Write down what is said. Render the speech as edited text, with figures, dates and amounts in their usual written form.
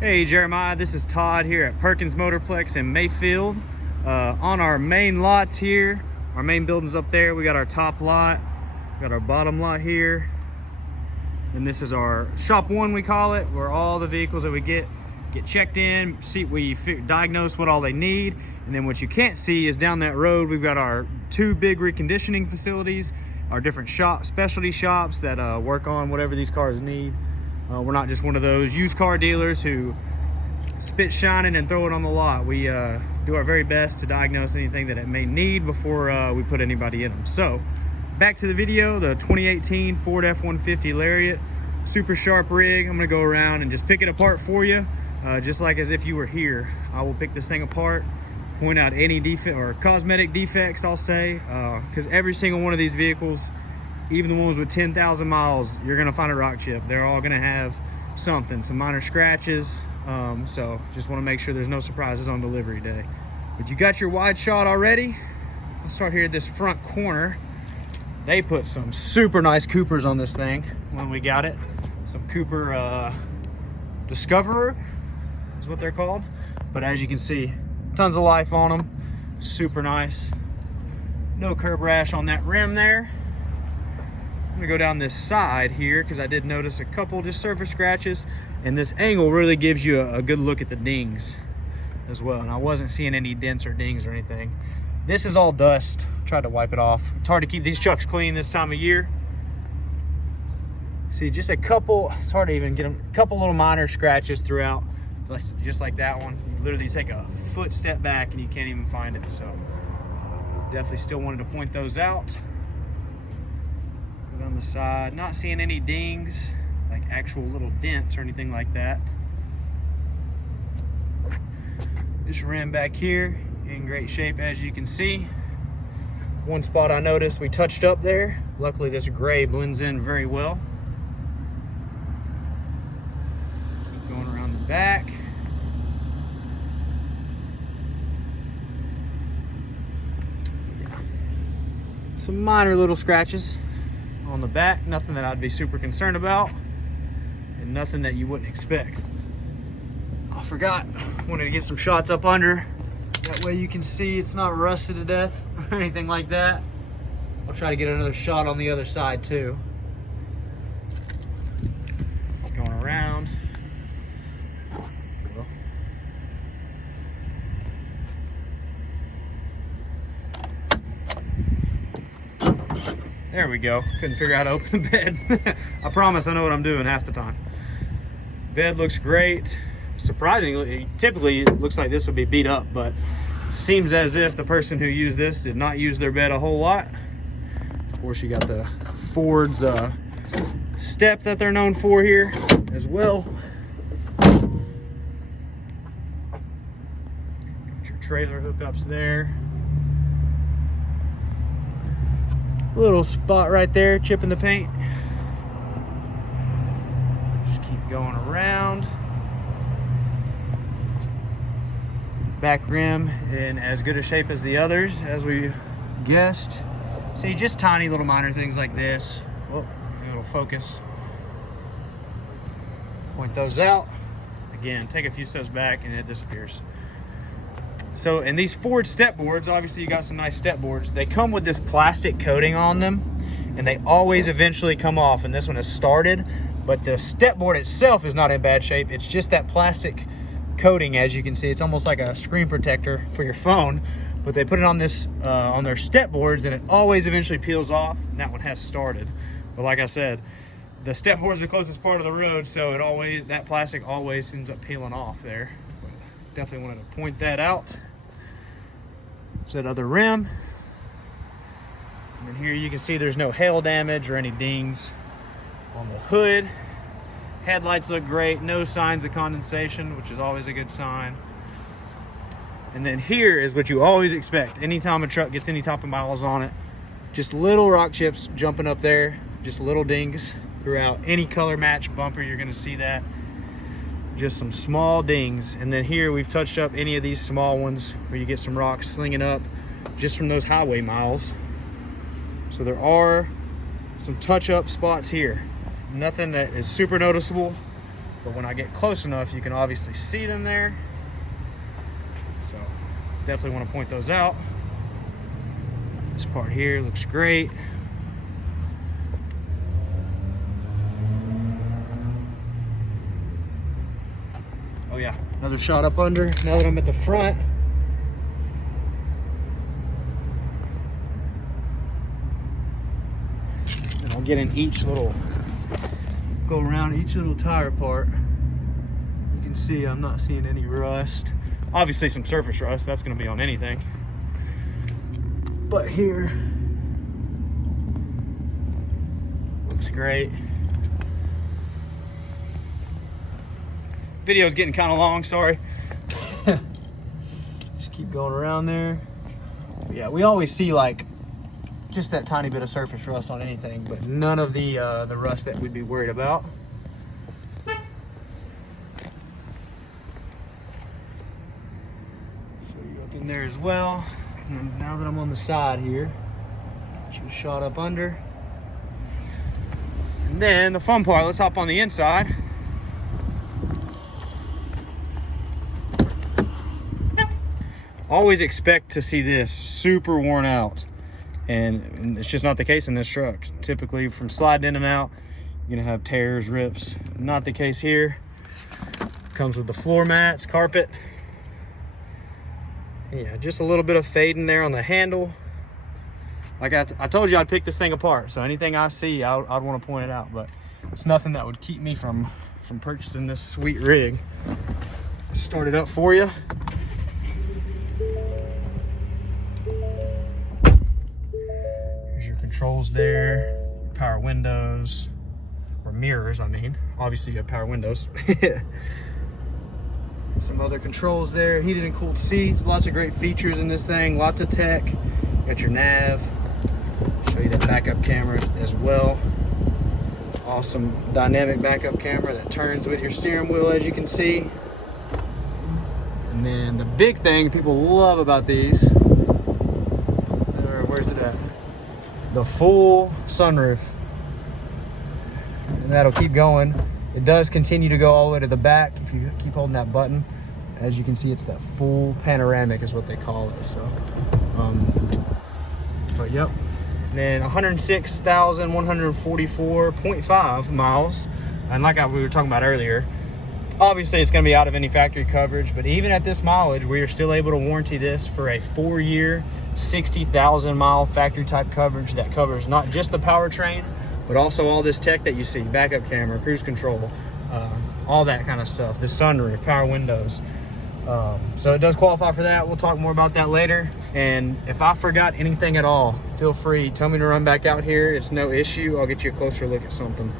Hey Jeremiah, this is Todd here at Perkins Motorplex in Mayfield. On our main lots here, our main building's up there. We got our top lot, we got our bottom lot here, and this is our shop one, we call it, where all the vehicles that we get checked in, we diagnose what all they need, and then what you can't see is down that road we've got our two big reconditioning facilities, our different specialty shops that work on whatever these cars need. We're not just one of those used car dealers who spit shining and throw it on the lot. We do our very best to diagnose anything that it may need before we put anybody in them. So back to the video, the 2018 Ford F-150 Lariat, super sharp rig. I'm gonna go around and just pick it apart for you, just like as if you were here. I will pick this thing apart, point out any defect or cosmetic defects, I'll say, because every single one of these vehicles, even the ones with 10,000 miles, you're gonna find a rock chip. They're all gonna have something, some minor scratches. So just wanna make sure there's no surprises on delivery day. But you got your wide shot already. I'll start here at this front corner. They put some super nice Coopers on this thing when we got it. Some Cooper Discoverer is what they're called. But as you can see, tons of life on them. Super nice. No curb rash on that rim there. I'm gonna go down this side here because I did notice a couple just surface scratches, and this angle really gives you a good look at the dings as well. And I wasn't seeing any dents or dings or anything. This is all dust. Tried to wipe it off. It's hard to keep these trucks clean this time of year. See, just a couple, it's hard to even get them, a couple little minor scratches throughout, just like that one. You literally take a foot step back and you can't even find it. So definitely still wanted to point those out. On the side, not seeing any dings, like actual little dents or anything like that. This rim back here in great shape, as you can see. One spot I noticed we touched up there. Luckily this gray blends in very well. Keep going around the back. Some minor little scratches on the back, nothing that I'd be super concerned about, and nothing that you wouldn't expect. I forgot, wanted to get some shots up under, that way you can see it's not rusted to death or anything like that. I'll try to get another shot on the other side too. Going around. There we go. Couldn't figure out how to open the bed. I promise I know what I'm doing half the time. Bed looks great. Surprisingly, typically it looks like this would be beat up, but seems as if the person who used this did not use their bed a whole lot. Of course, you got the Ford's step that they're known for here as well. Got your trailer hookups there. Little spot right there, chipping the paint. Just keep going around. Back rim in as good a shape as the others, as we guessed. See, just tiny little minor things like this. Oh, it'll focus. Point those out. Again, take a few steps back and it disappears. So, and these Ford step boards, obviously you got some nice step boards. They come with this plastic coating on them, and they always eventually come off, and this one has started, but the step board itself is not in bad shape. It's just that plastic coating, as you can see. It's almost like a screen protector for your phone, but they put it on this, on their step boards, and it always eventually peels off, and that one has started. But like I said, the step board's the closest part of the road, so it always, that plastic always ends up peeling off there. But definitely wanted to point that out. That other rim, and then here you can see there's no hail damage or any dings on the hood. Headlights look great, no signs of condensation, which is always a good sign. And then here is what you always expect anytime a truck gets any type of miles on it. Just little rock chips jumping up there, just little dings throughout. Any color match bumper, you're going to see that. Just some small dings. And then here we've touched up any of these small ones where you get some rocks slinging up just from those highway miles. So there are some touch-up spots here. Nothing that is super noticeable, but when I get close enough, you can obviously see them there. So definitely want to point those out. This part here looks great. Oh yeah, another shot up under. Now that I'm at the front, and I'll get in each little, go around each little tire part. You can see I'm not seeing any rust. Obviously some surface rust, that's going to be on anything. But here, looks great. Video's getting kind of long, sorry. Just keep going around there. But yeah, we always see like just that tiny bit of surface rust on anything, but none of the rust that we'd be worried about. Show you up in there as well. And now that I'm on the side here, get you a shot up under. And then the fun part, let's hop on the inside. Always expect to see this super worn out, and it's just not the case in this truck. Typically from sliding in and out, you're gonna have tears, rips. Not the case here. Comes with the floor mats, carpet. Yeah, just a little bit of fading there on the handle. Like I told you, I'd pick this thing apart, so anything I see, I'd want to point it out, but it's nothing that would keep me from purchasing this sweet rig. Start it up for you. Here's your controls there, power windows, or mirrors, I mean. Obviously you have power windows. Some other controls there, heated and cooled seats, lots of great features in this thing, lots of tech. Got your nav, show you that backup camera as well. Awesome dynamic backup camera that turns with your steering wheel, as you can see. And then the big thing people love about these, where's it at? The full sunroof. And that'll keep going. It does continue to go all the way to the back if you keep holding that button. As you can see, it's that full panoramic is what they call it. So, but yep. And then 106,144.5 miles. And like we were talking about earlier, obviously it's going to be out of any factory coverage, but even at this mileage, we are still able to warranty this for a 4-year, 60,000 mile factory type coverage that covers not just the powertrain, but also all this tech that you see, backup camera, cruise control, all that kind of stuff, the sunroof, power windows. So it does qualify for that. We'll talk more about that later. And if I forgot anything at all, feel free, tell me to run back out here. It's no issue. I'll get you a closer look at something.